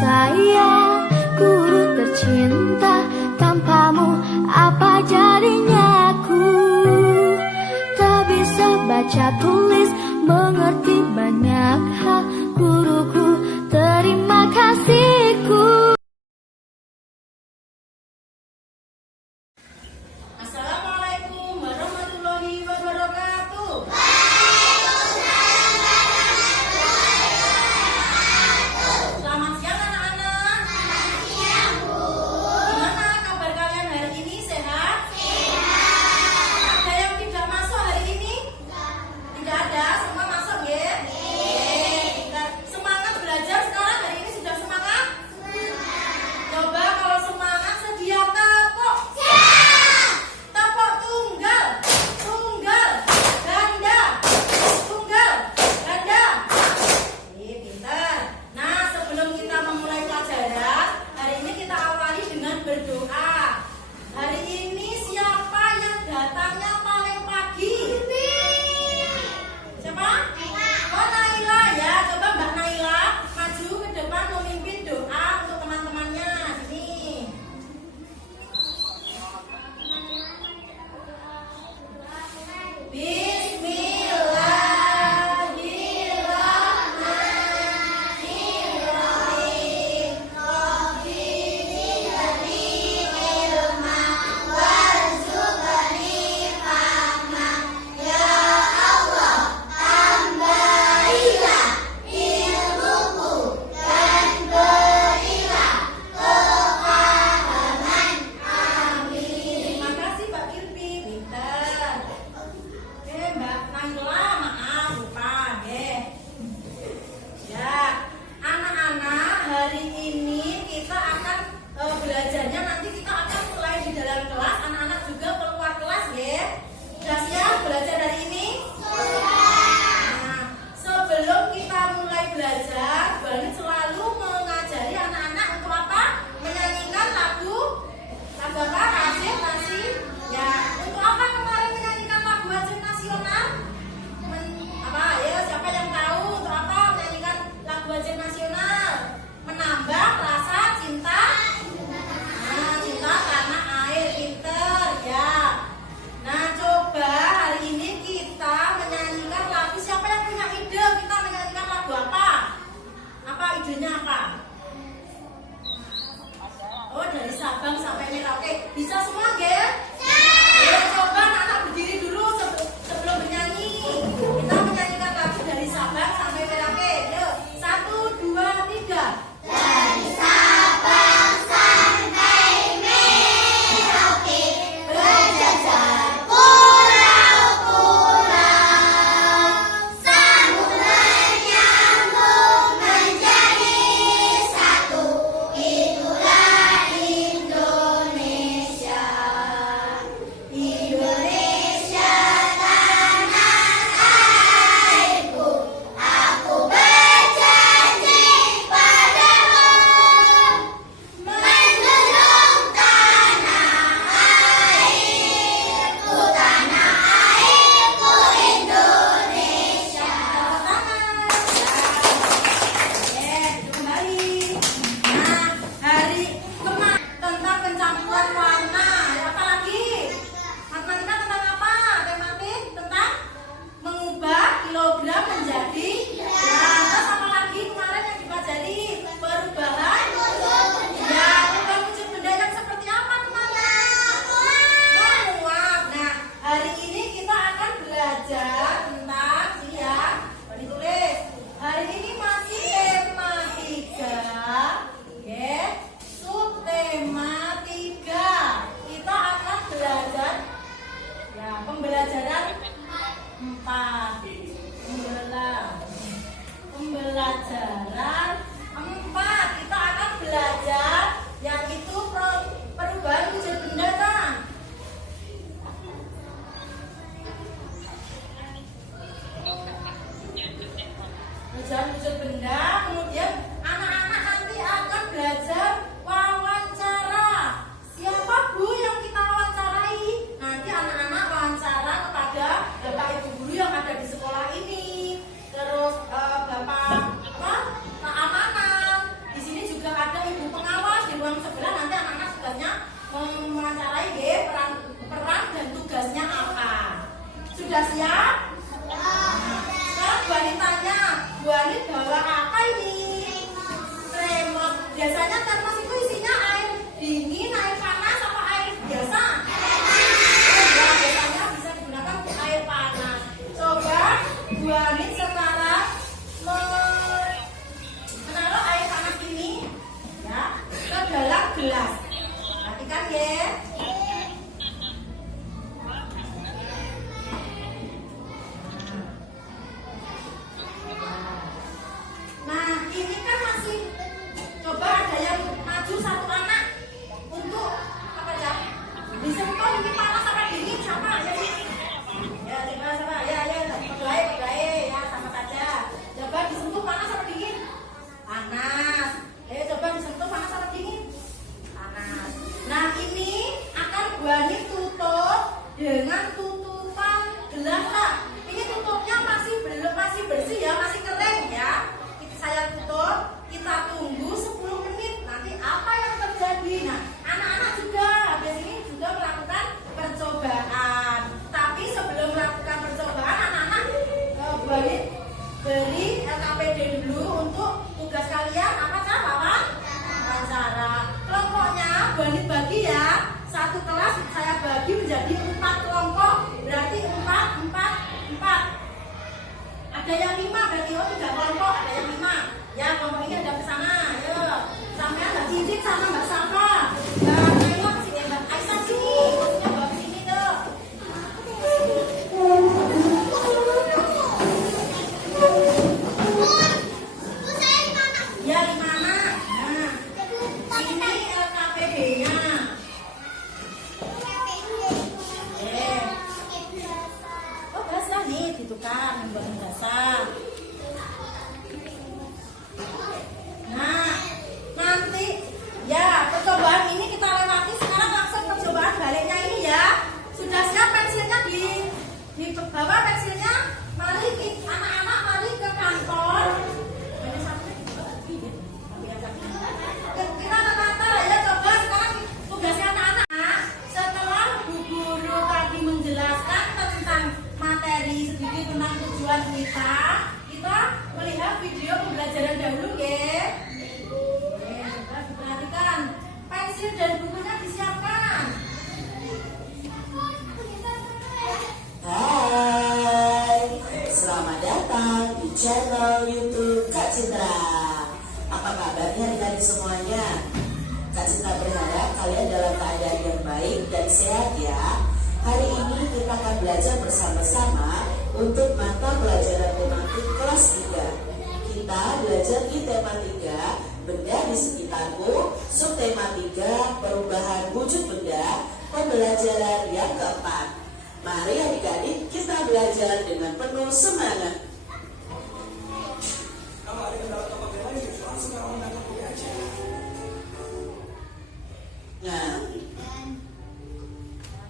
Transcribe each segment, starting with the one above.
sayang, guru tercinta, tanpamu apa jadinya aku? Tak bisa baca tulis, mengerti banyak hal, guruku, terima kasihku. Assalamualaikum warahmatullahi wabarakatuh. Selamat siang anak-anak. Selamat siang, Bu. Gimana kabar kalian hari ini? Sehat? Sehat. Ada yang tidak masuk hari ini? Tidak ada, semua masuk ya? Semangat belajar sekarang, hari ini sudah semangat? Coba kalau semangat sedia tepuk. Tepuk tunggal, tunggal, ganda, tunggal, ganda. Pintar. Nah, sebelum kita memulai pelajaran, hari ini kita awali dengan berdoa. Hari ini siapa yang datangnya paling pagi? Siapa? Oh, Naila ya. Coba Mbak Naila maju ke depan memimpin doa untuk teman-temannya. Sini. Bismillahirrahmanirrahim. Rabbini beri ilma warzuqni fahma. Ya Allah, tambailah ilmuku dan berilah kefahaman. Amin. Terima kasih Pak Kirpi, pintar. Mbak Naila, maaf lupa deh. Ya, anak-anak, hari ini kita akan belajarnya, nanti kita akan mulai di dalam kelas. Anak-anak juga keluar kelas ya. Sudah siap belajar hari ini? Nah, sebelum kita mulai belajar, Bani selalu mengajari anak-anak untuk apa? Menyanyikan lagu apa? Wajib masih? Ya, untuk apa kemarin menyanyikan lagu wajib nasional? Apa? Ayo, siapa yang tahu untuk apa menyanyikan lagu wajib nasional? Menambah rasa cinta. Nah, cinta tanah air, pinter ya. Nah, coba hari ini kita menyanyikan lagu. Siapa yang punya ide? Kita menyanyikan lagu apa? Apa Ada yang 5 berarti, oh 3 kelompok, ada yang 5. Ya, kelompok ini ada ke sana. Ayo. Sampai Mbak Cincin sama Mbak Safa. Mbak Naila ke sini, Mbak Aisyah sini. Maksudnya bawa ke sini tuh. Ya, 5 anak. Nah, ini LKPD-nya. Oh, basah nih, ditukar membuat basah. Nah, nanti ya percobaan ini kita lewati. Sekarang langsung percobaan baliknya ini ya. Sudah siap pensilnya di bawah pensilnya. Mari anak-anak mari ke kantor. Kita ke kantor ya, coba sekarang tugasnya anak-anak. Setelah Bu Guru tadi menjelaskan tentang materi sedikit tentang tujuan kita melihat video pembelajaran dahulu ya. Coba diperhatikan. Pensil dan bukunya disiapkan. Hai, selamat datang di channel YouTube Kak Citra. Apa kabarnya adik-adik semuanya? Kak Citra berharap kalian dalam keadaan yang baik dan sehat ya. Hari ini kita akan belajar bersama-sama untuk mata pelajaran tematik kelas 3. Kita belajar di tema 3, benda di sekitarku, subtema 3, perubahan wujud benda, pembelajaran yang keempat. Mari adik-adik kita belajar dengan penuh semangat. Nah,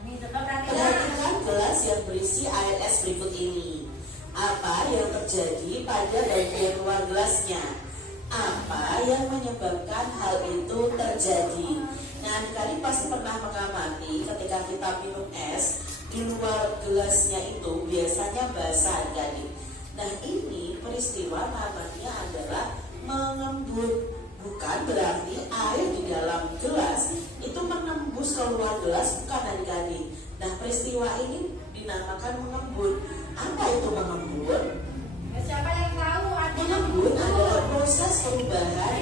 Ini coba perhatikan. perhatikan gelas yang berisi air es berikut ini. Apa yang terjadi pada bagian luar gelasnya? Apa yang menyebabkan hal itu terjadi? Nah, adik-adik pasti pernah mengamati ketika kita minum es, di luar gelasnya itu biasanya basah adik-adik. Nah, ini peristiwa namanya adalah mengembun. Bukan berarti air di dalam gelas itu menembus ke luar gelas, bukan adik-adik. Nah, peristiwa ini dinamakan mengembun. Apa itu mengembun? Siapa yang tahu? Mengembun adalah proses perubahan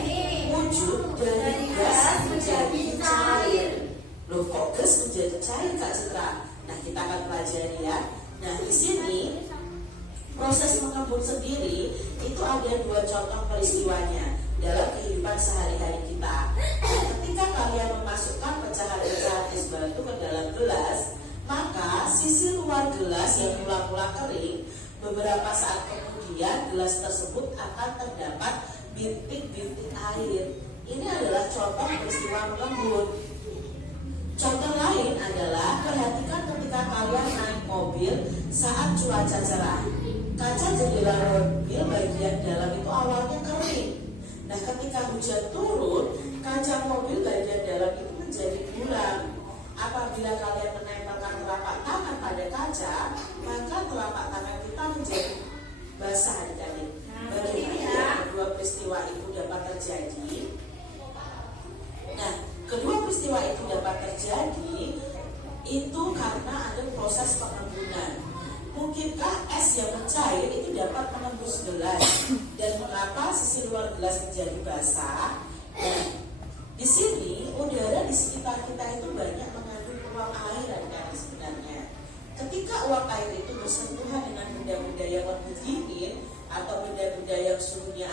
wujud dari gas menjadi cair. Loh, kok gas menjadi cair, Kak Citra? Nah, kita akan pelajari ya. Nah, di sini proses mengembun sendiri itu ada 2 contoh peristiwanya dalam kehidupan sehari-hari kita. Nah, ketika kalian memasukkan pecahan-pecahan es batu ke dalam gelas, maka sisi luar gelas yang mula-mula kering, beberapa saat kemudian gelas tersebut akan terdapat bintik-bintik air. Ini adalah contoh peristiwa mengembun. Contoh lain adalah perhatikan ketika kalian naik mobil saat cuaca cerah. Kaca jendela mobil bagian dalam itu awalnya kering. Nah, ketika hujan turun, kaca mobil bagian dalam itu menjadi buram. Apabila kalian menempelkan telapak tangan pada kaca, maka telapak tangan kita menjadi basah adik-adik. Bagaimana kedua peristiwa itu dapat terjadi? Nah, kedua peristiwa itu dapat terjadi itu karena ada proses pengembunan. Mungkinkah es yang mencair itu dapat menembus gelas? Dan mengapa sisi luar gelas menjadi basah? Nah, di sini udara di sekitar kita itu banyak mengandung uap air adik-adik sebenarnya. Ketika uap air itu bersentuhan dengan benda-benda yang lebih dingin atau benda-benda yang suhunya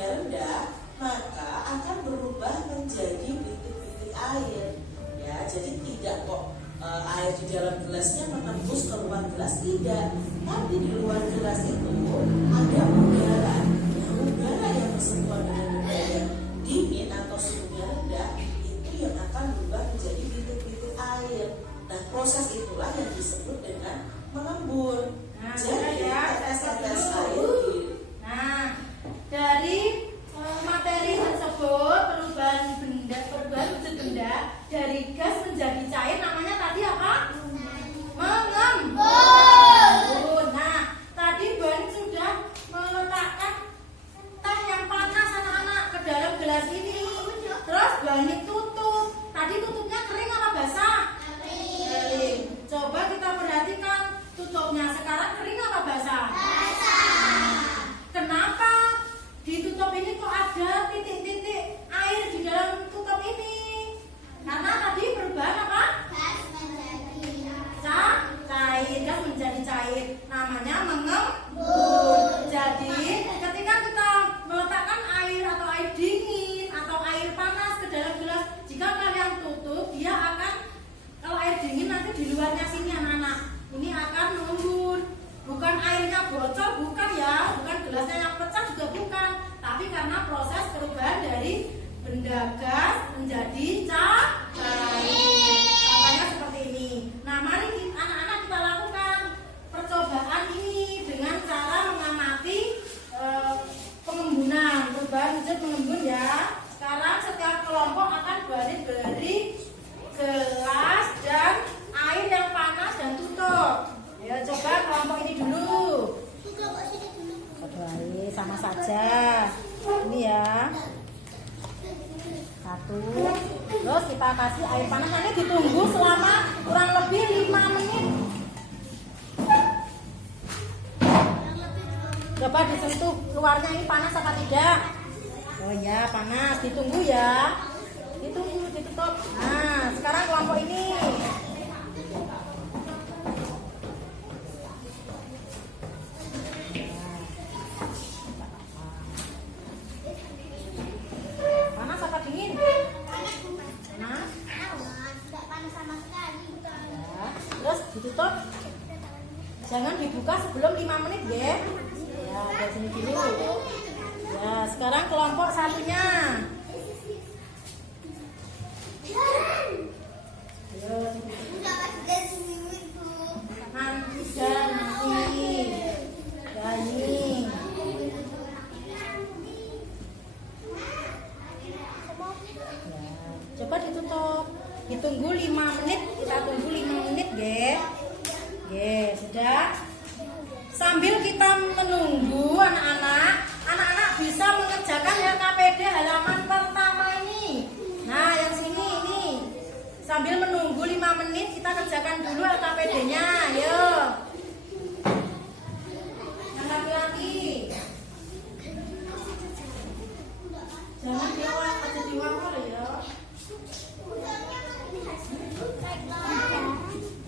rendah, maka akan berubah menjadi bintik-bintik air. Ya, jadi tidak kok air di dalam gelasnya menembus ke luar gelas, tidak. Tapi di luar gelas itu ada udara. Nah, udara yang bersentuhan dengan benda yang dingin atau suhunya rendah itu yang akan berubah menjadi bintik-bintik air. Nah, proses itulah yang disebut dengan mengembun. Nah, Jadi tetes-tetes air Nah, dari materi tersebut perubahan wujud benda dari gas menjadi cair namanya tadi apa? Mengembun. Nah, tadi Ban sudah meletakkan teh yang panas anak-anak ke dalam gelas ini. Terus Ban tutup. Tadi tutupnya kering apa basah? Kering. Coba kita perhatikan tutupnya sekarang kering apa basah? Basah. kok ada titik-titik air di dalam tutup ini? Karena tadi perubahan apa? Cair, gas menjadi cair. Namanya mengembun. Jadi ketika kita meletakkan air atau air dingin atau air panas ke dalam gelas, jika kalian tutup, dia akan, kalau air dingin nanti di luarnya sini anak-anak, ini akan mengembun. Bukan airnya bocor, bukan ya, bukan gelasnya yang pecah juga bukan, tapi karena proses perubahan dari benda gas menjadi cair. Contohnya seperti ini. Nah, mari anak-anak kita lakukan percobaan ini dengan cara mengamati pengembunan, perubahan wujud pengembun ya. Sekarang setiap kelompok akan beri gelas dan air yang panas dan tutup. Ya, coba kelompok ini dulu. Aduh, sama saja. Ini ya. Satu. Terus kita kasih air panas, nanti ditunggu selama kurang lebih 5 menit. Coba disentuh luarnya, ini panas apa tidak? Oh ya, panas. Ditunggu ya. Ditunggu, ditutup. Nah, sekarang kelompok ini. Panas apa dingin? Panas. Ya. Terus ditutup. Jangan dibuka sebelum 5 menit ya. Ya, dari sini dulu. Ya, sekarang kelompok satunya. Coba ditutup. Ditunggu 5 menit. Kita tunggu 5 menit, ya. Sudah. Sambil kita menunggu anak-anak bisa mengerjakan LKPD halaman pertama ini. Nah, yang sini ini. Sambil menunggu 5 menit kita kerjakan dulu LKPD-nya. Ayo. Yang laki-laki. Jangan diwakil ya.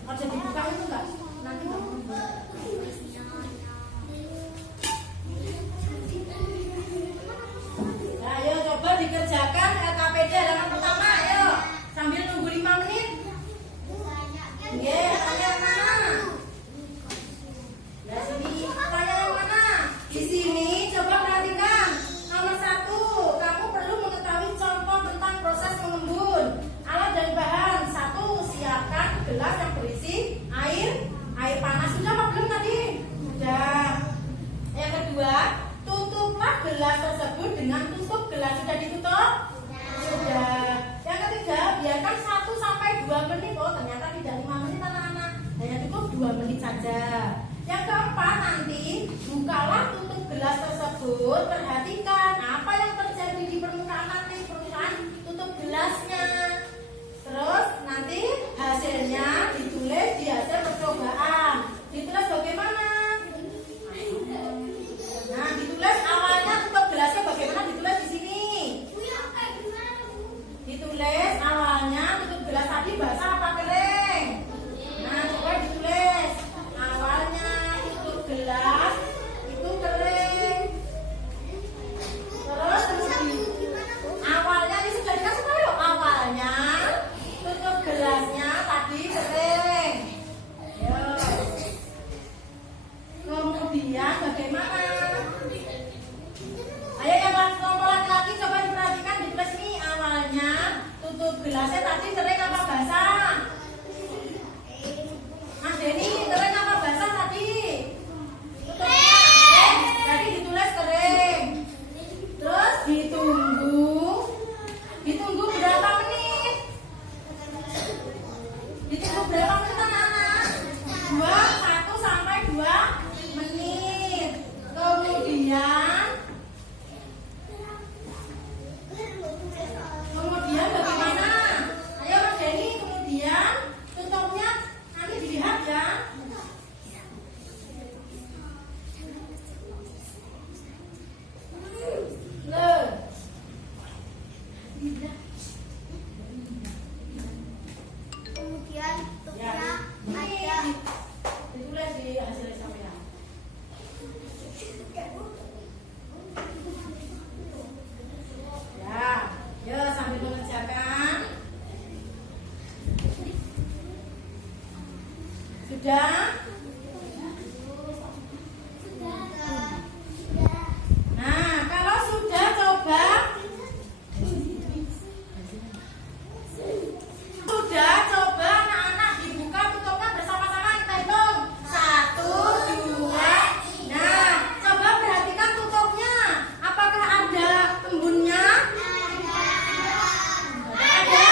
Ada dibuka itu enggak? Nanti ayo coba dikerjakan LKPD halaman pertama, ayo. Sambil nunggu 5 menit. Tanya yang mana? Ya, sini. Tanya yang mana? Di sini coba perhatikan. Nomor 1, kamu perlu mengetahui contoh tentang proses mengembun. Alat dan bahan. 1, siapkan gelas yang berisi air panas. Sudah apa belum tadi? Sudah. Yang kedua, tutuplah gelas tersebut dengan tutup gelas. Sudah ditutup? Sudah. Yang ketiga, biarkan 1 sampai 2 menit. Oh, ternyata tidak 5 menit anak-anak. Hanya cukup 2 menit saja. Yang keempat, nanti bukalah tutup gelas tersebut. Perhatikan apa yang terjadi di permukaan nanti, permukaan tutup gelasnya. Terus nanti hasilnya ditulis di hasil percobaan. Ditulis bagaimana? Nah, ditulis awalnya tutup gelasnya bagaimana, ditulis di sini. Ditulis awalnya tutup gelas tadi basah apa kering? Nah, coba ditulis awalnya tutup gelas itu kering. Terus awalnya ini sudah dikasih tahu yuk. Awalnya tutup gelasnya tadi kering. Kemudian bagaimana? Ayo yang kelompok laki-laki coba diperhatikan, ditulis nih awalnya tutup gelasnya tadi kering apa basah? Mas Denny, kering apa basah tadi? Tutupnya kering, jadi ditulis kering. Terus ditunggu berapa menit? Ditunggu berapa menit anak-anak? 1 sampai 2 menit. Kemudian bagaimana? Ayo Mas Denny, kemudian tutupnya nanti dilihat ya. Loh. Sudah? Nah, kalau sudah coba. Sudah, coba anak-anak dibuka tutupnya bersama-sama, kita hitung 1, 2. Nah, coba perhatikan tutupnya. Apakah ada embunnya? Ada.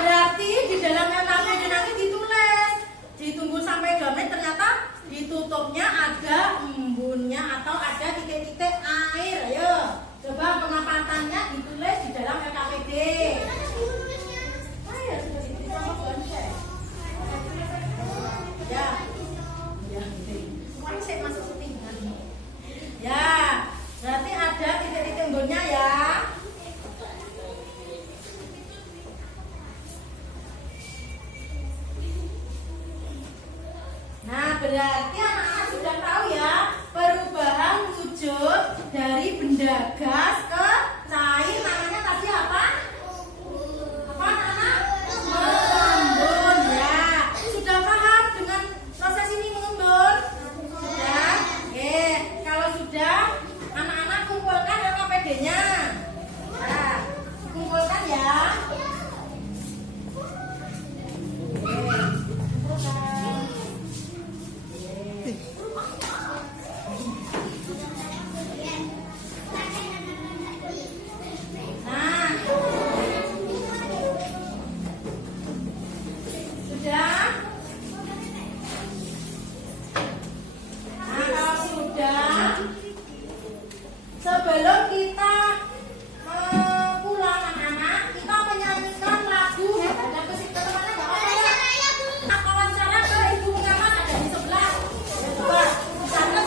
Berarti di dalam LKPD nanti ditulis. Ditunggu sampai 2 menit, ternyata ditutupnya ada embunnya atau ada titik-titik air. Ayo, coba pengapatannya ditulis di dalam LKPD. Ayo, sudah ditulis. Ya. Ya. Semuanya saya masuk syuting. Ya, berarti ada titik-titik embunnya ya. Nah, berarti anak-anak sudah tahu ya perubahan wujud dari benda gas ke cair, namanya tadi apa? Apa anak-anak? Mengembun ya. Sudah paham dengan proses ini mengembun? Sudah? Oke, kalau sudah anak-anak kumpulkan LKPD-nya. Nah, kumpulkan ya. Sebelum kita pulang anak-anak, kita menyanyikan lagu. Ada ke mana nggak apa-apa? Wawancara ke ibu pengamat ada di sebelah. Coba, sana.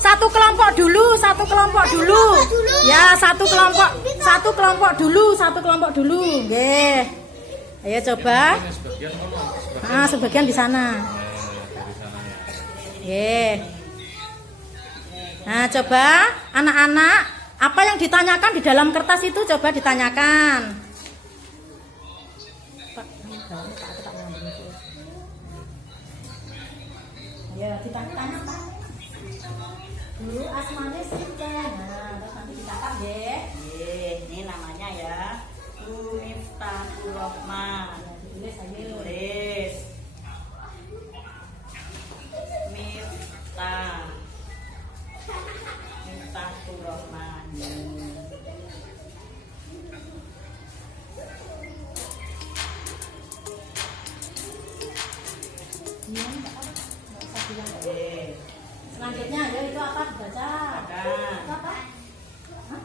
Satu kelompok dulu. Ya, satu kelompok dulu. Nggih. Ayo coba. Ah, sebagian di sana. Nggih. Nah, coba anak-anak, apa yang ditanyakan di dalam kertas itu coba ditanyakan. Ya, ditanya Pak. Dulu asmanya Sita. Nah, terus nanti dicatat deh. Ini namanya ya Miftahul Rahman. Tulis aja. Tulis Miftahul Rahman. Selanjutnya ya itu apa dibaca? Itu apa? Hah?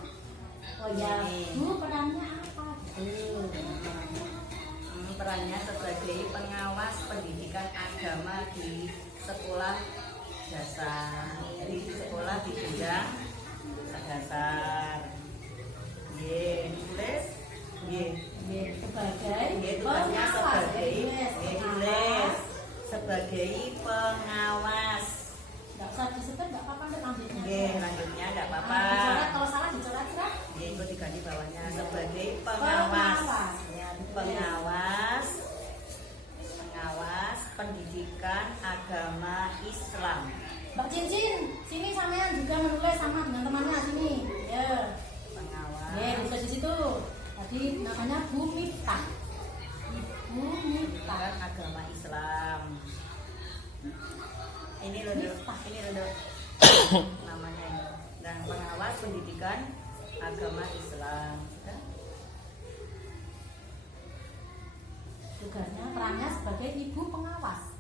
Oh ya, perannya apa? Perannya sebagai pengawas pendidikan agama di sekolah dasar, di sekolah di bidang dasar. Tulis. Tugasnya sebagai pengawas. Nggak usah disebut, nggak apa-apa, lanjutnya. Lanjutnya nggak apa-apa. Dicoret, kalau salah dicoret. Itu diganti bawahnya sebagai pengawas. Pengawas pendidikan agama Islam. Mbak Cincin, sini sampean juga menulis sama dengan temannya sini. Ya. Pengawas. Tulis di situ. Tadi namanya Bu Miftah. Bu Miftah Agama Islam. Ini loh, namanya ini. Dan pengawas pendidikan agama Islam. Tugasnya, perannya sebagai ibu pengawas.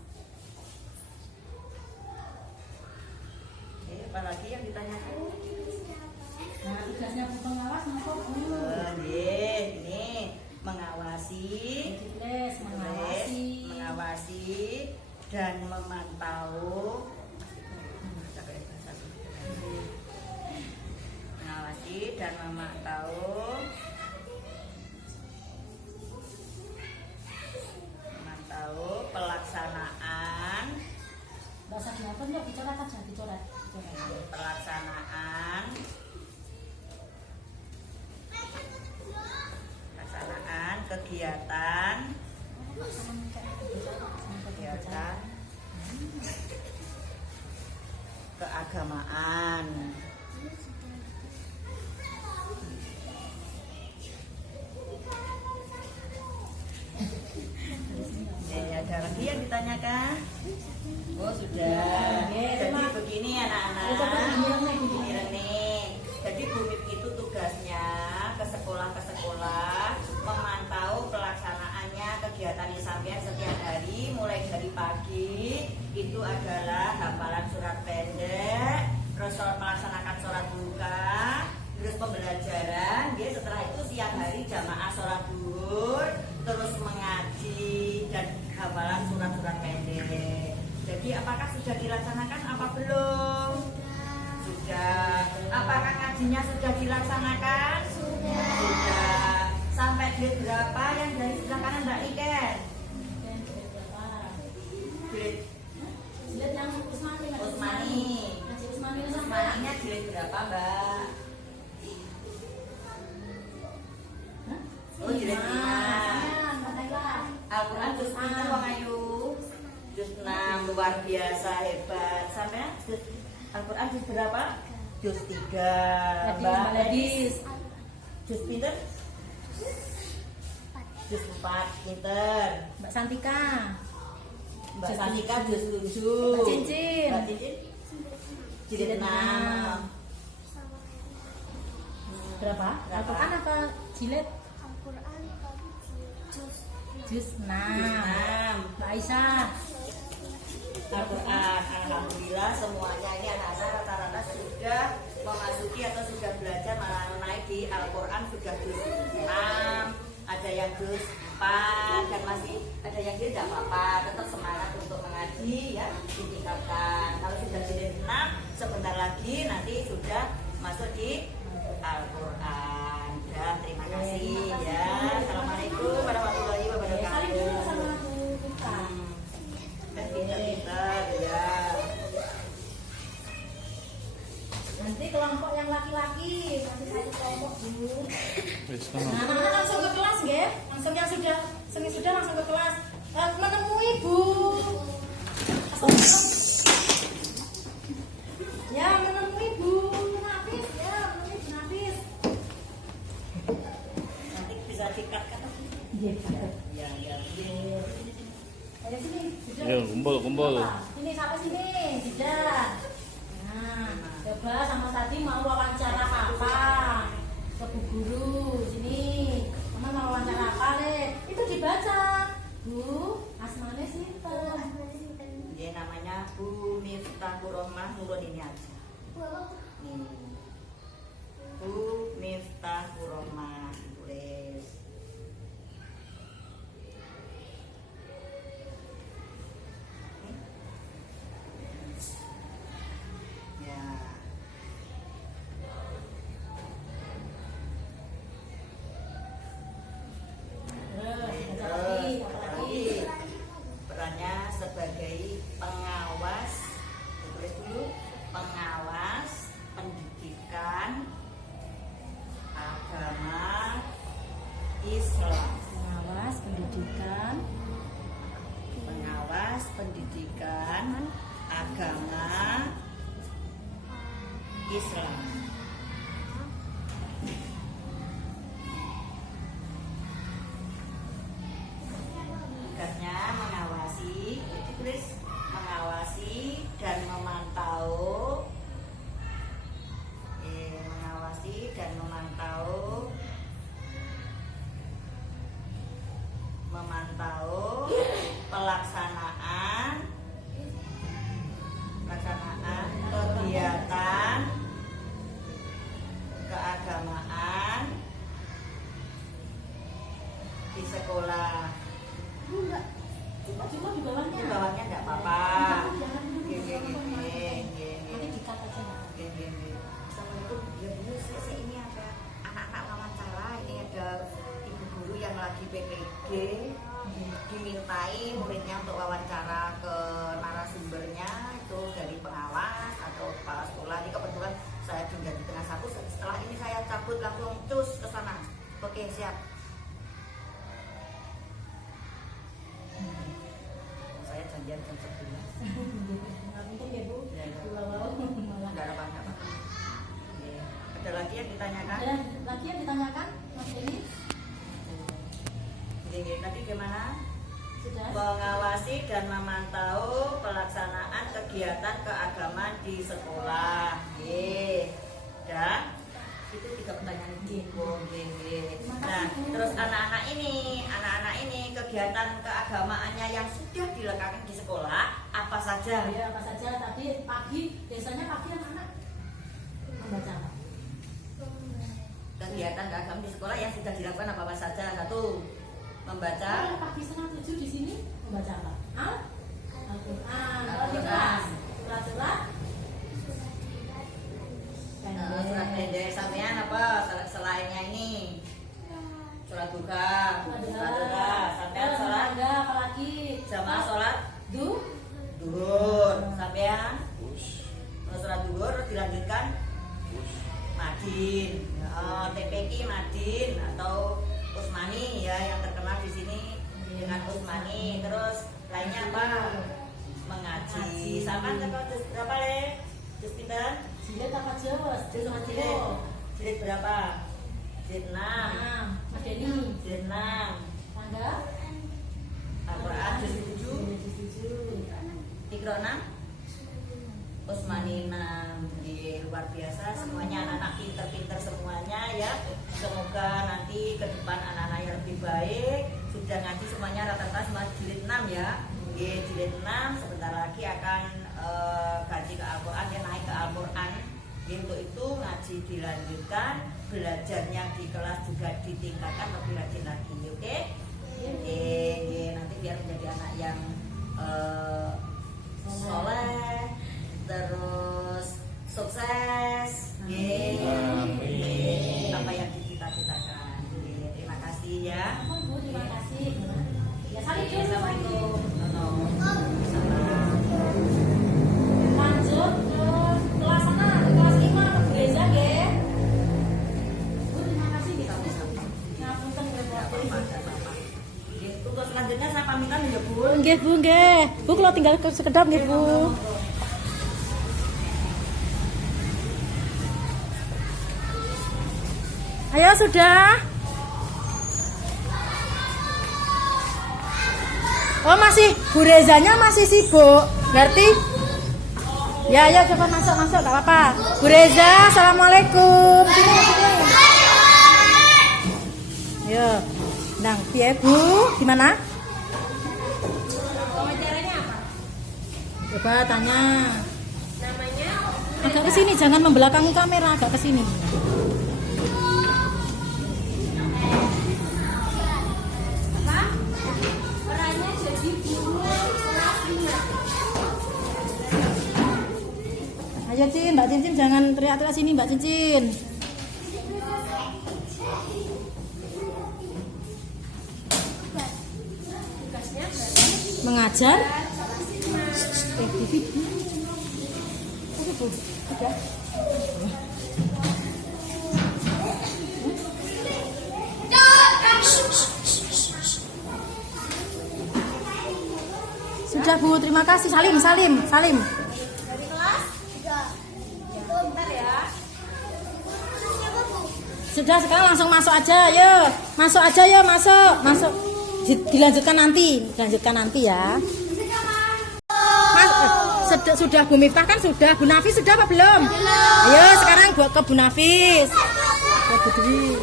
Apalagi yang ditanyakan? Nah, tugasnya bu pengawas masuk. Ini mengawasi, dan memantau. Memantau pelaksanaan. Bahasa Jawa dicoret aja, dicoret. kegiatan keagamaan. Ada lagi yang ditanyakan? Oh sudah. Jadi begini anak-anak. Ini. Jadi Bu Mip itu tugasnya ke sekolah memantau pelaksanaannya kegiatan sampean setiap hari mulai dari pagi itu adalah hafalan surat pendek, terus melaksanakan sholat duha, terus pembelajaran. Dia setelah itu siang hari jamaah sholat duhur, terus mengaji dan hafalan surat-surat pendek. Jadi apakah sudah dilaksanakan apa belum? Sudah. Apakah ngajinya sudah dilaksanakan? Sudah. Sampai grade berapa yang dari sebelah kanan Mbak Iken? Grade yang Usmani. Usmaninya grade berapa Mbak? Oh grade 5. Al-Quran juz pinten wong ayu? Juz 6, luar biasa hebat. Sampai Al-Quran juz berapa? Juz 3. Mbak Ledis juz pinten? Juz 4 pinter. Mbak Santika juz 7. Mbak Cincin juz 6. berapa? Al-Quran apa jilid? Juz 6. Mbak Aisyah Al-Quran, alhamdulillah semuanya ini anak-anak rata-rata sudah memasuki atau sudah belajar malah naik di Al-Quran sudah juz 6, ada yang juz 4 dan masih ada yang tidak apa-apa, tetap semangat untuk mengaji ya, ditingkatkan. Kalau sudah juz 6 sebentar lagi nanti sudah masuk di Al-Quran. Ya, terima kasih ya. Assalamualaikum warahmatullahi wabarakatuh. Pintar-pintar ya. nanti kelompok yang laki-laki nanti satu kelompok dulu. Nah, anak-anak langsung ke kelas ya. Langsung yang sudah langsung ke kelas. Menemui Bu. Ya, menemui Bu Nafis ya, menemui Bu Nafis. Nanti bisa dikat-kat. Iya. Ya. Ayo sini. Ya, kumpul. Sini sampai sini, sudah. Nah, coba sama tadi mau wawancara apa? Ke Bu Guru sini. Mama mau wawancara apa deh? Itu dibaca. Bu, asmane sinten? Dia namanya Bu Miftahur Rahmah, nurun ini aja. Bu Miftahur Rahmah, tulis. Ya. Lagi perannya sebagai pengawas, tulis dulu, pengawas pendidikan agama Islam. Pengawas pendidikan Agama Islam. Tugasnya mengawasi, tulis mengawasi dan memantau, pelaksanaan kegiatan keagamaan di sekolah. Cuma di bawahnya. Di bawahnya enggak apa-apa. Nanti dikat aja. Assalamualaikum. Ya Bu, ini ada anak-anak wawancara. Ini ada ibu guru yang lagi PPG, dimintai muridnya untuk wawancara ke narasumbernya itu dari pengawas atau kepala sekolah. Ini kebetulan saya tinggal di tengah satu. Setelah ini saya cabut langsung cus ke sana. Oke, siap. Untung ya Bu. Ya, ya. Malah. Enggak apa-apa. Oke. Ada lagi yang ditanyakan? Ada lagi yang ditanyakan Mas Denis? Oke, tadi gimana? Sudah. Mengawasi dan memantau pelaksanaan kegiatan keagamaan di sekolah. Dan itu 3 pertanyaan ini. Nah, terus anak-anak ini kegiatan keagamaannya yang sudah dilakukan di sekolah apa saja? Ya, apa saja tadi pagi, biasanya pagi anak-anak membaca apa? Kegiatan keagamaan di sekolah yang sudah dilakukan apa saja? 1. Membaca. Pagi 6:30 di sini membaca apa? Al-Quran. Kalau di Al-Quran. kelas surat-surat Surat pendek sampean apa selainnya ini? Sholat duha. Sampean sholat ada apa lagi? jamaah sholat Duhur. sampean sholat duhur terus dilanjutkan madin. TPQ madin atau usmani ya yang terkenal di sini dengan usmani. Terus lainnya apa? Mengaji. Sampean berapa le? Juz pinten? Jilid apa juz? Juz sama Jilid. jilid. Jilid berapa? Jilid 6. Mas Denny. Jilid 6. Tangga? Al-Quran juz 7. Juz 7. Iqra 6. Usmani 6. Luar biasa semuanya anak-anak pinter-pinter semuanya ya. Semoga nanti ke depan anak-anak yang lebih baik. Sudah ngaji semuanya rata-rata semua jilid 6 ya. Jilid 6 sebentar lagi akan gaji ke Al-Quran ya, naik ke Al-Quran. Untuk itu ngaji dilanjutkan, belajarnya di kelas juga ditingkatkan lebih rajin lagi, oke? Nanti biar menjadi anak yang soleh, terus sukses, apa yang dicita-citakan. Terima kasih ya. Bu, terima kasih. Ya, saling dulu. Assalamualaikum. Lanjut ke kelas sana, kelas 5 Bu Reza nggih. Bu, terima kasih nggih. Ngapunten ngerepotin. Tugas selanjutnya saya pamitan ya Bu. Nggih Bu, nggih. Bu kalau tinggal sekedap nggih Bu. Ayo sudah. Oh masih, Bu Rezanya masih sibuk. Berarti ya ya coba masuk gak apa-apa. Bu Reza, assalamualaikum. Sini sini. Yo, nang piye Bu? Gimana? Wawancaranya apa? Coba tanya. Namanya? Agak ke sini, jangan membelakangi kamera, agak ke sini. Perannya jadi guru kelas 5. Ayo Cin, Mbak Cincin jangan teriak-teriak sini Mbak Cincin. Tugasnya Mengajar. TV. Oke Bu, udah. Sudah Bu, terima kasih. Salim. dari kelas 3. Bentar ya. Sudah sekarang langsung masuk aja, yuk. Masuk aja ya, masuk. Dilanjutkan nanti ya. Sudah Bu Miftah kan sudah, Bu Nafis sudah apa belum? Ayo sekarang buat ke Bu Nafis. Ke Bu Dwi.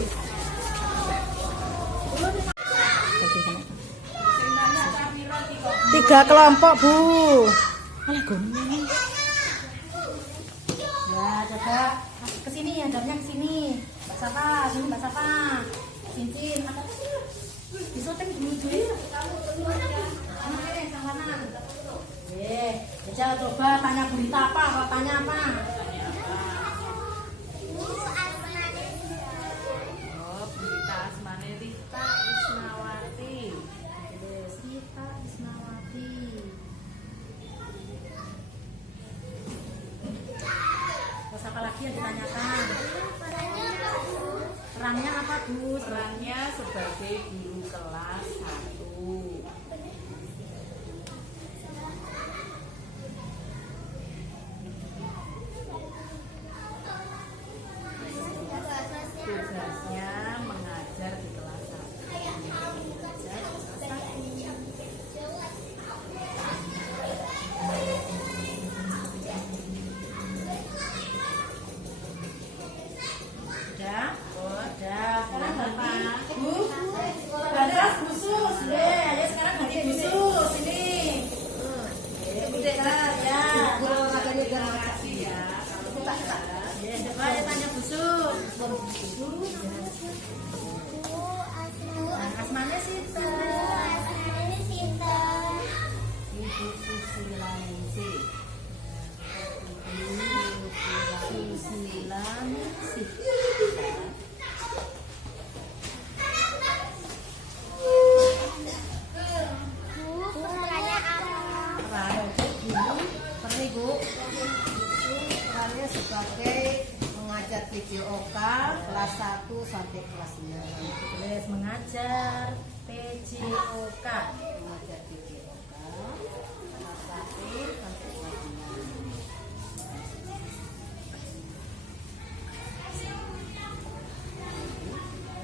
Tiga kelompok Bu. Alah goni. Ya coba ke sini, hadapnya ke sini. Mbak Safa, sini Mbak Safa. Cincin, ada apa sih? Disoting dulu dulu. Yang kanan. Baca coba tanya berita apa? Kalau tanya apa? Oh, berita Asmani Rita Isnawati. Rita Isnawati. Terus apa lagi yang ditanyakan? Perannya apa Bu? Perannya sebagai guru kelas 1. khusus. Ayo sekarang ganti khusus ini. Pintar ya. Terima kasih ya. Ya, coba ya tanya khusus. Asmane Sinta. Ibu Susilaningsi. Susilaningsi. Perannya sebagai mengajar video OK kelas 1 sampai kelas 9. Tulis mengajar PJOK. Mengajar video OK kelas 1 sampai kelas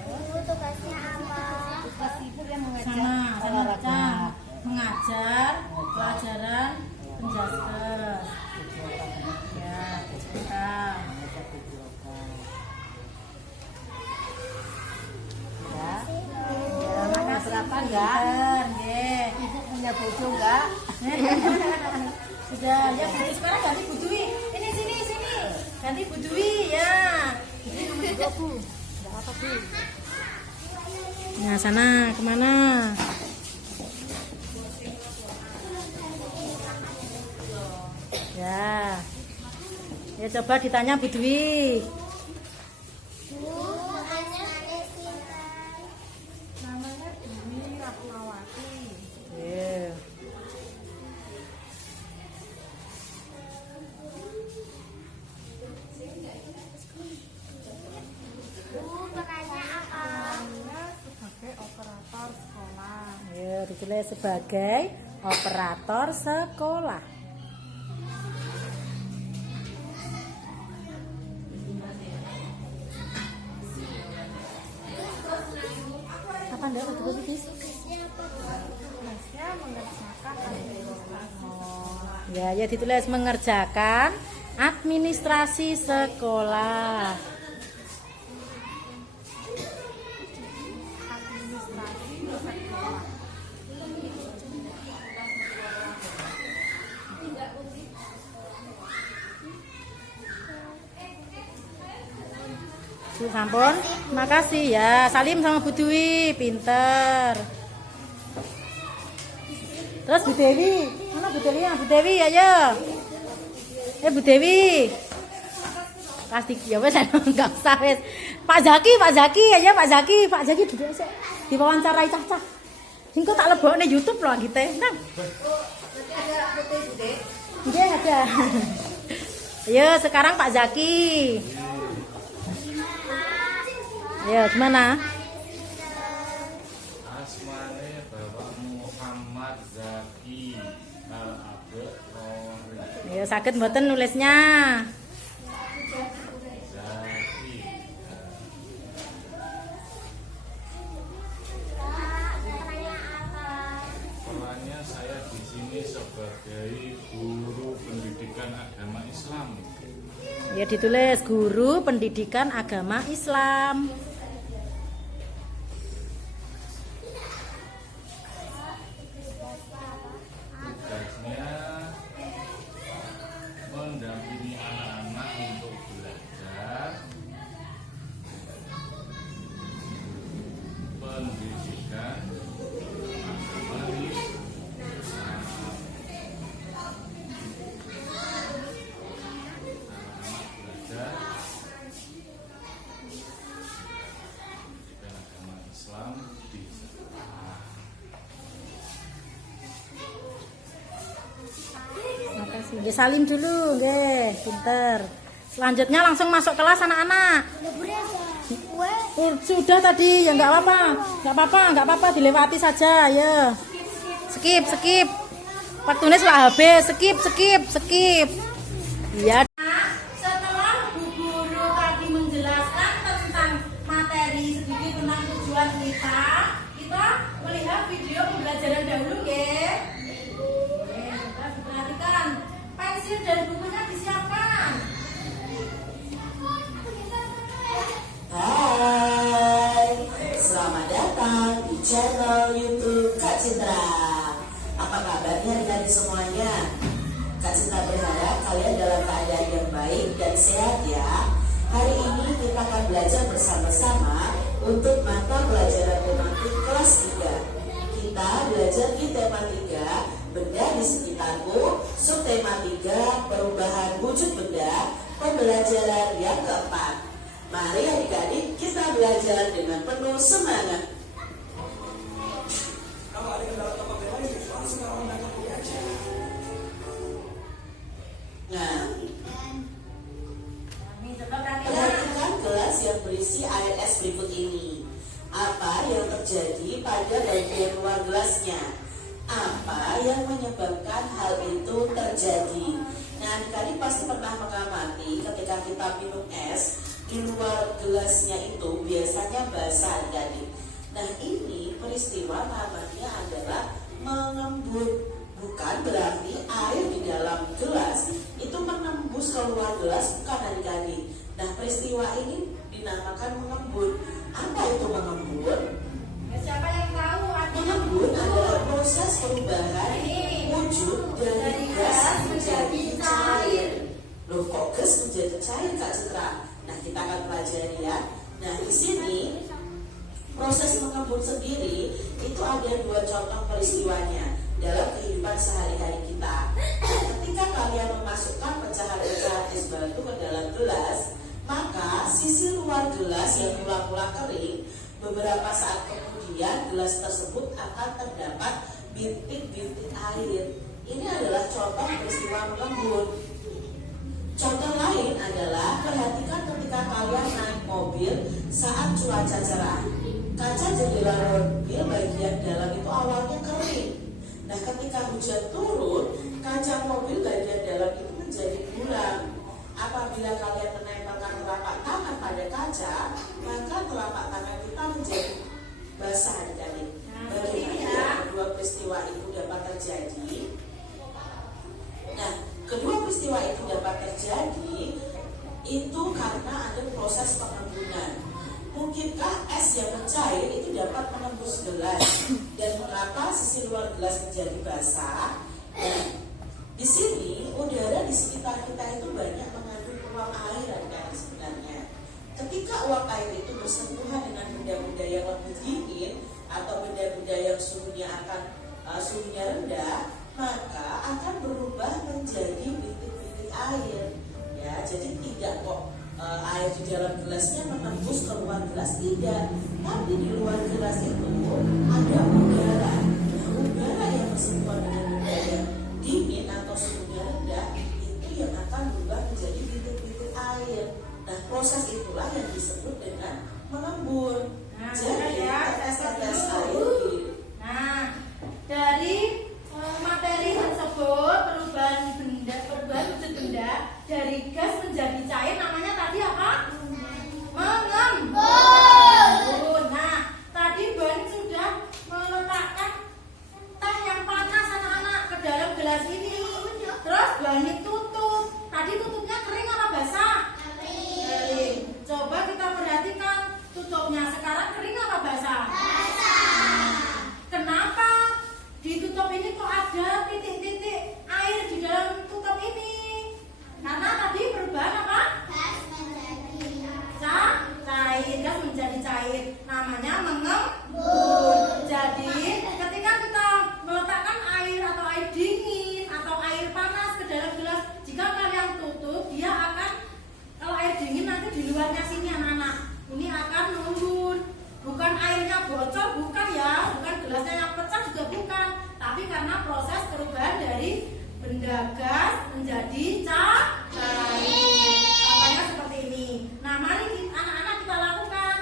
Ibu tugasnya apa? 9. Tugas ibu yang mengajar Sana olahraga. baca. Mengajar pelajaran penjaskes. Ya, PJOK. Mengajar video OK. Ya. Ya, makasih berapa enggak? Pintar, nggih. Ibu punya bojo enggak? Sudah, ya Bu sekarang ganti Bu Dwi. Ini sini. Ganti Bu Dwi ya. Ini nomor 2, Bu. Enggak apa, Bu. Nah, sana kemana? Ya. Ya coba ditanya Bu Dwi. Bu, Asmane Sinta. Namanya Dwi Rahmawati. Ya. Bu, perannya apa? Namanya sebagai operator sekolah. Ya, ditulis sebagai operator sekolah. Apa ndak betul Bis? Tugasnya mengerjakan administrasi. Ya ditulis mengerjakan administrasi sekolah. Administrasi sekolah. Bu sampun. Makasih ya. Salim sama Bu Dwi, pinter. Terus Bu Dewi. Mana Bu Dewi? Bu Dewi ayo. Bu Dewi. Pasti ya wes enggak usah wes. Pak Zaki aja Pak Zaki duduk sik. Diwawancarai cah-cah. Sing kok tak lebokne YouTube loh gitu. Nah. Nggih ada. Ayo sekarang Pak Zaki. Ya, gimana? Asmane Bapak Muhammad Zaki Al-Abed Lori Ya, sakit mboten nulisnya. Zaki. Perannya apa? Perannya saya di sini sebagai guru pendidikan agama Islam. Ya, ditulis guru pendidikan agama Islam. Tugasnya mendampingi anak-anak untuk belajar pendidikan agama Islam. Anak-anak belajar pendidikan agama Islam di sekolah. Makasih. Nggih, salim dulu, nggih, pinter. Selanjutnya langsung masuk kelas anak-anak. Sudah tadi, ya nggak apa-apa, dilewati saja, ya. Skip. Waktunya sudah habis, skip. Ya. Setelah Bu Guru tadi menjelaskan tentang materi sedikit tentang tujuan kita melihat video pembelajaran dahulu, nggih. Sudah diperhatikan. Pensil dan bukunya disiapkan. Hai, selamat datang di channel YouTube Kak Citra. Apa kabarnya hari semuanya? Kak Citra berharap kalian dalam keadaan yang baik dan sehat ya. Hari ini kita akan belajar bersama-sama untuk mata pelajaran tematik kelas 3. Kita belajar di tema 3, benda di sekitarku, subtema 3, perubahan wujud benda, pembelajaran yang keempat. Mari adik-adik kita belajar dengan penuh semangat. Nah, perhatikan gelas yang berisi air es berikut ini. Apa yang terjadi pada bagian luar gelasnya? Apa yang menyebabkan hal itu terjadi? Nah, adik-adik pasti pernah mengamati ketika kita minum es, di luar gelasnya itu biasanya basah, adik-adik. Nah, ini peristiwa namanya adalah mengembun. Bukan berarti air di dalam gelas itu menembus keluar gelas, bukan adik-adik. Nah, peristiwa ini dinamakan mengembun. Apa itu mengembun? Siapa yang tahu? Mengembun adalah proses perubahan wujud dari gas menjadi cair. Loh, kok gas menjadi cair, Kak Citra? Nah, kita akan pelajari ya. Nah, di sini proses mengembun sendiri itu ada 2 contoh peristiwanya dalam kehidupan sehari-hari kita. Ketika kalian memasukkan pecahan-pecahan es batu ke dalam gelas, maka sisi luar gelas yang mula-mula kering, beberapa saat kemudian gelas tersebut akan terdapat bintik-bintik air. Ini adalah contoh peristiwa mengembun. Contoh lain adalah perhatikan ketika kalian naik mobil saat cuaca cerah. Kaca jendela mobil bagian dalam itu awalnya kering. Nah, ketika hujan turun, kaca mobil bagian dalam itu menjadi buram. Apabila kalian menempelkan telapak tangan pada kaca, maka telapak tangan kita menjadi basah, adik-adik. Bagaimana kedua peristiwa itu dapat terjadi? Nah, kedua peristiwa itu dapat terjadi itu karena ada proses pengembunan. Mungkinkah es yang mencair itu dapat menembus gelas? Dan mengapa sisi luar gelas menjadi basah? Nah, di sini udara di sekitar kita itu banyak mengandung uap air, kan sebenarnya. Ketika uap air itu bersentuhan dengan benda-benda yang lebih dingin atau benda-benda yang suhunya rendah, maka akan berubah menjadi bintik-bintik air. Ya, jadi tidak kok air di dalam gelasnya menembus keluar gelas, tidak. Tapi di luar gelas itu ada udara. Nah, udara yang bersentuhan dengan benda yang dingin atau suhunya rendah itu yang akan berubah menjadi bintik-bintik air. Nah, proses itulah yang disebut dengan mengembun. Nah, jadi tetes-tetes air. Nah, dari materi tersebut perubahan wujud benda dari gas menjadi cair namanya tadi apa? Mengembun. Nah, tadi Bani sudah meletakkan teh yang panas anak-anak ke dalam gelas ini. Terus Bani tutup. Tadi tutupnya kering apa basah? Kering. Coba kita perhatikan tutupnya. Sekarang kering apa basah? Basah. Kenapa ditutup ini kok ada titik-titik air di dalam tutup ini? Karena tadi perubahan apa? Gas menjadi Cair, gas menjadi cair. Namanya mengembun. Jadi ketika kita meletakkan air atau air dingin atau air panas ke dalam gelas, jika kalian tutup, dia akan, kalau air dingin nanti di luarnya sini anak-anak, ini akan mengembun. Bukan airnya bocor, bukan ya, bukan gelasnya yang pecah juga bukan, tapi karena proses perubahan dari benda gas menjadi cair. Contohnya seperti ini. Nah, mari anak-anak kita lakukan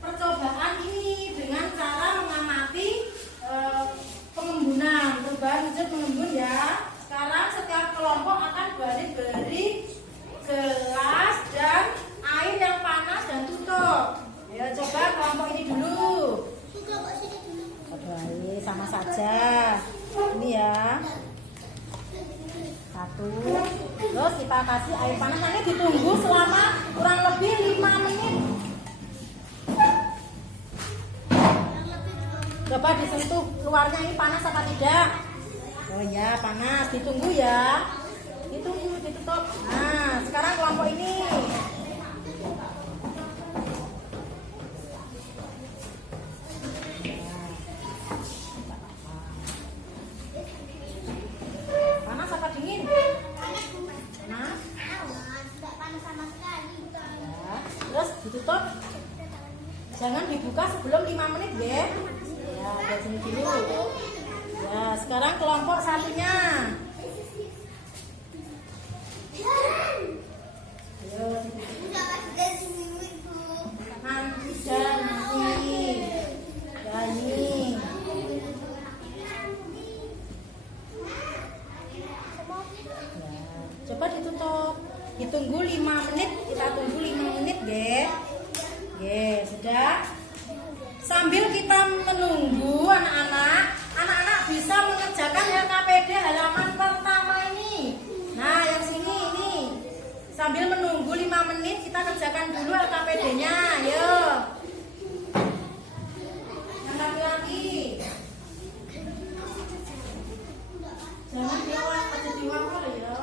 percobaan ini dengan cara mengamati pengembunan, perubahan wujud mengembun ya. Sekarang setiap kelompok akan beri gelas dan air yang panas dan tutup. Ya, coba kelompok ini dulu. Baik, sama saja. Ini ya. 1. Terus kita kasih air panas, nanti ditunggu selama kurang lebih 5 menit. Coba disentuh luarnya ini panas apa tidak? Oh ya, panas. Ditunggu ya. Ditunggu, ditutup. Nah, sekarang kelompok ini. Panas apa dingin? Panas. Tidak panas sama sekali. Ya. Terus ditutup. Jangan dibuka sebelum 5 menit ya. Ya, dari sini dulu. Ya, sekarang kelompok satunya. Ayo, nanti dan nanti. Ya, ini. Ya, coba ditutup. Ditunggu 5 menit. Kita tunggu 5 menit, ya. Oke, sudah. Sambil kita menunggu anak-anak bisa mengerjakan LKPD halaman pertama ini. Nah, yang sini ini. Sambil menunggu 5 menit kita kerjakan dulu LKPD-nya. Ayo. Yang laki-laki. Jangan diwak aja diwakil ya.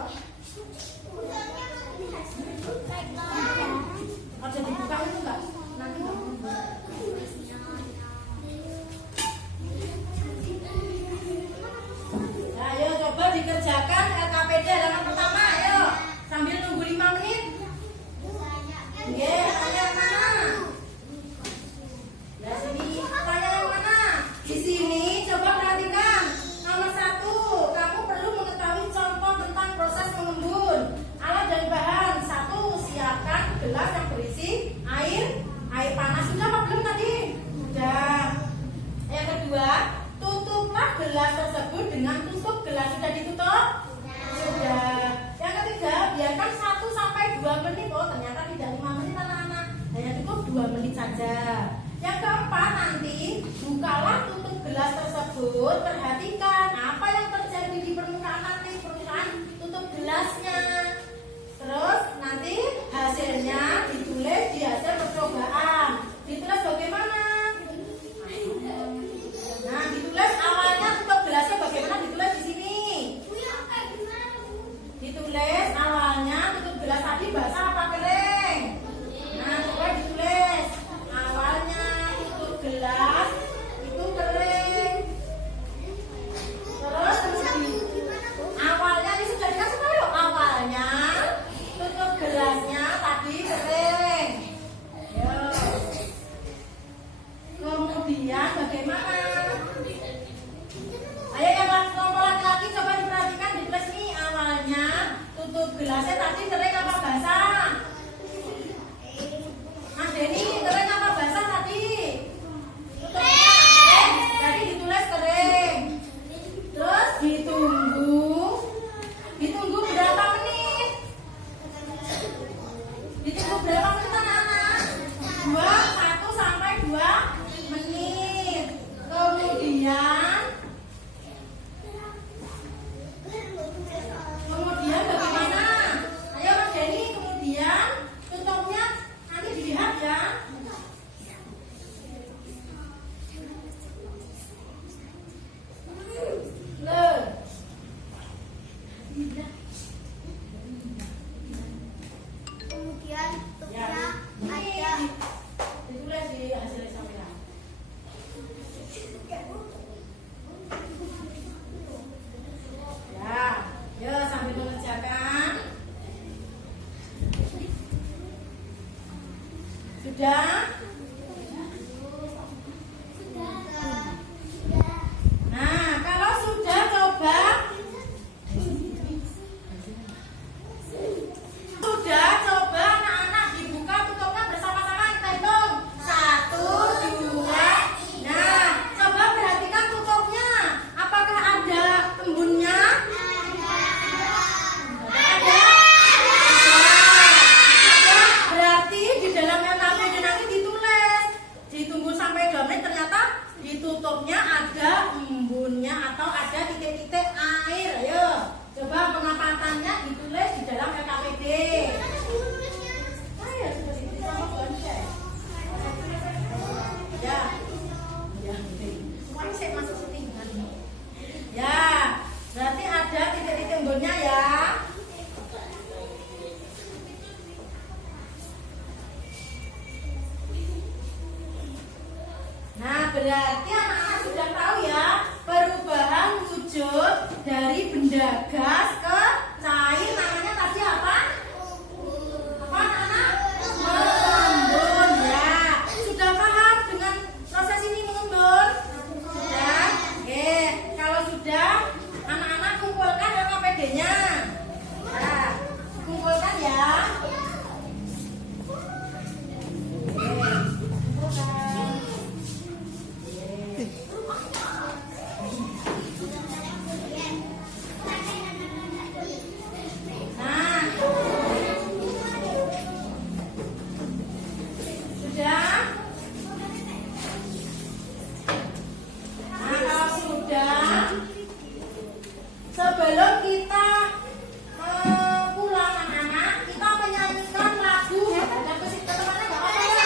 Ada dibuka itu enggak? Nanti enggak. Ayo coba dikerjakan LKPD halaman pertama, ayo. Sambil nunggu 5 menit. Iya, tanya yang mana? Ya sini, tanya yang mana? Di sini coba perhatikan. Nomor 1, kamu perlu mengetahui contoh tentang proses mengembun. Alat dan bahan. 1, siapkan gelas yang berisi air panas. Sudah apa belum tadi? Sudah. Yang kedua, tutuplah gelas tersebut dengan tutup gelas. Sudah ditutup? Sudah. Yang ketiga, biarkan 1 sampai 2 menit. Oh, ternyata tidak 5 menit anak-anak. Hanya cukup 2 menit saja. Yang keempat, nanti bukalah tutup gelas tersebut. Perhatikan apa yang terjadi di permukaan nanti. Permukaan tutup gelasnya. Terus nanti hasilnya ditulis di hasil percobaan. Ditulis bagaimana? Nah, ditulis awalnya tutup gelasnya bagaimana, ditulis di sini. Ditulis awalnya tutup gelas tadi basah apa kering? Nah, coba ditulis awalnya tutup gelas itu kering. Terus awalnya ini sudah dikasih tahu yuk. Awalnya tutup gelasnya tadi kering. Yuk. Kemudian bagaimana? Ayo yang kelompok laki-laki coba diperhatikan, ditulis nih awalnya tutup gelasnya tadi kering apa basah? Mas Denny, kering apa basah tadi? Tutupnya kering, tadi ditulis kering. Terus ditunggu berapa menit? Ditunggu berapa menit anak-anak? 1 sampai 2 menit. Kemudian bagaimana? Ayo Mas Denny, kemudian tutupnya nanti dilihat ya. Loh. Kemudian Ya, tutupnya ini ada ditulis di hasil examinan. Ya, yuk sambil mengerjakan. Sudah? Nah, kalau sudah coba. Sudah coba anak-anak dibuka tutupnya bersama-sama, kita hitung 1, 2. Nah, coba perhatikan tutupnya. Apakah ada embunnya? Ada. Berarti di dalam LKPD nanti ditulis berarti anak-anak sudah tahu ya perubahan wujud dari benda gas ke cair namanya tadi apa? Apa anak-anak? Mengembun ya. Sudah paham dengan proses ini mengembun? Sudah? Oke, kalau sudah anak-anak kumpulkan LKPD-nya. Nah, kumpulkan ya. Sebelum kita pulang anak-anak, kita menyanyikan lagu. Ada ke temannya nggak apa-apa ya?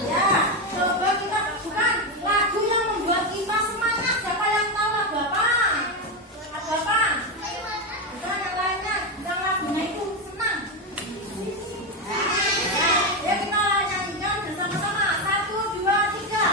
Ya, coba kita bukan lagu yang membuat kita semangat. Siapa yang tahu lagu apa? Lagu apa? Bukan yang lainnya, yang lagunya itu senang. Ya, kita nyanyikan bersama-sama. 1, 2, 3.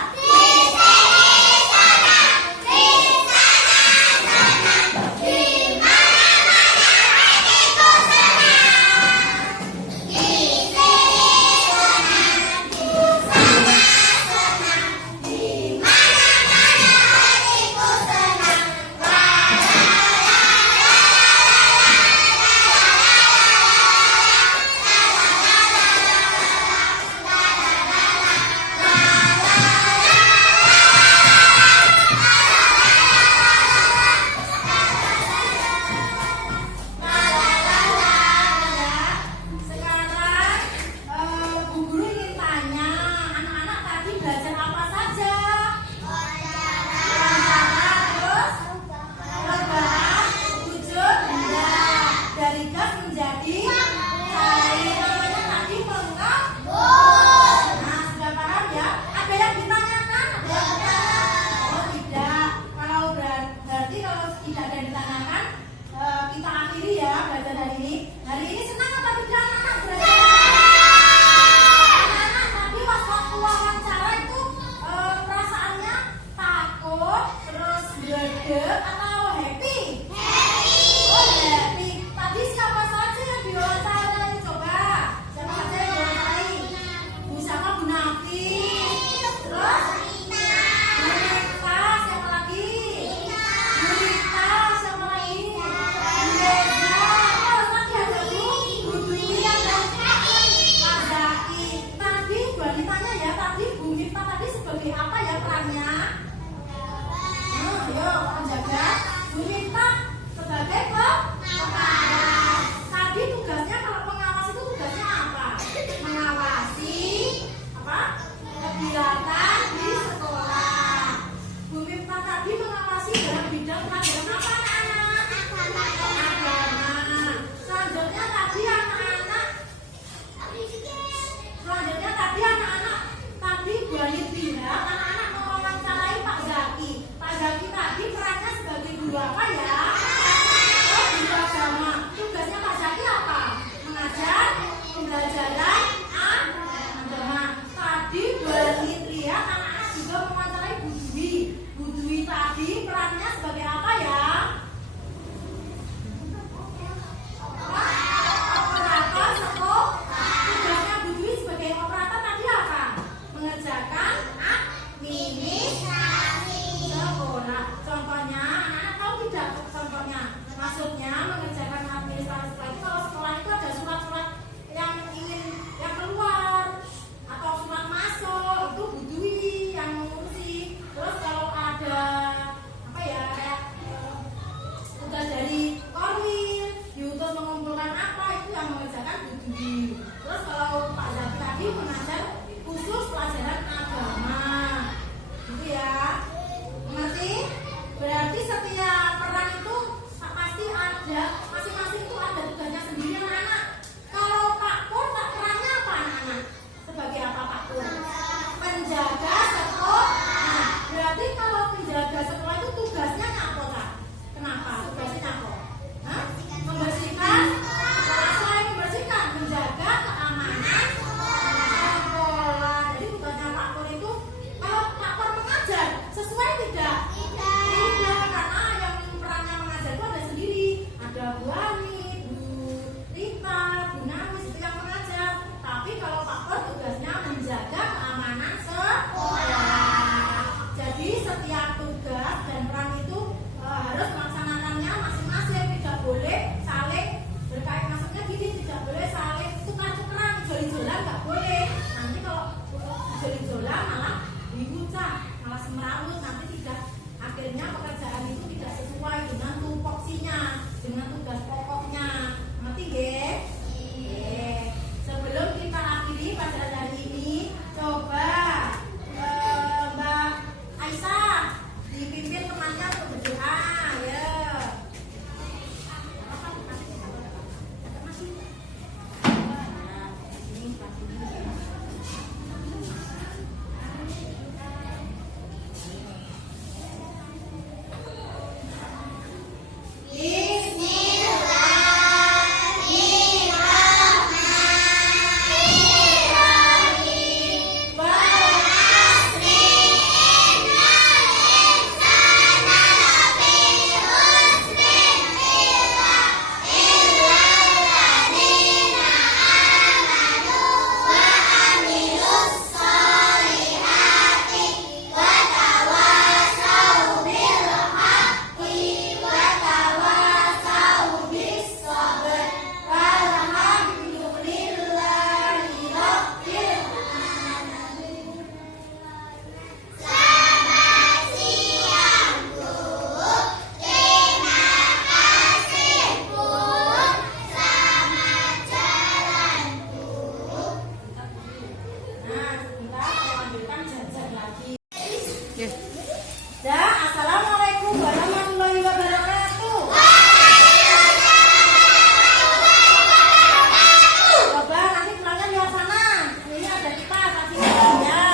Contohnya, anak-anak tahu tidak dengan tugas pokoknya. Ngerti nggih? Nggih. Sebelum kita akhiri pada hari ini, coba Mbak Aisyah dipimpin temannya untuk berdoa, ya. Ya, assalamualaikum warahmatullahi wabarakatuh. Coba nanti pulangnya lewat sana. Ini ada kita kasih ya.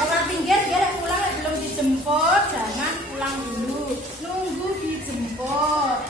Orang pinggir dia pulang belum dijemput, jangan pulang dulu. Nunggu dijemput.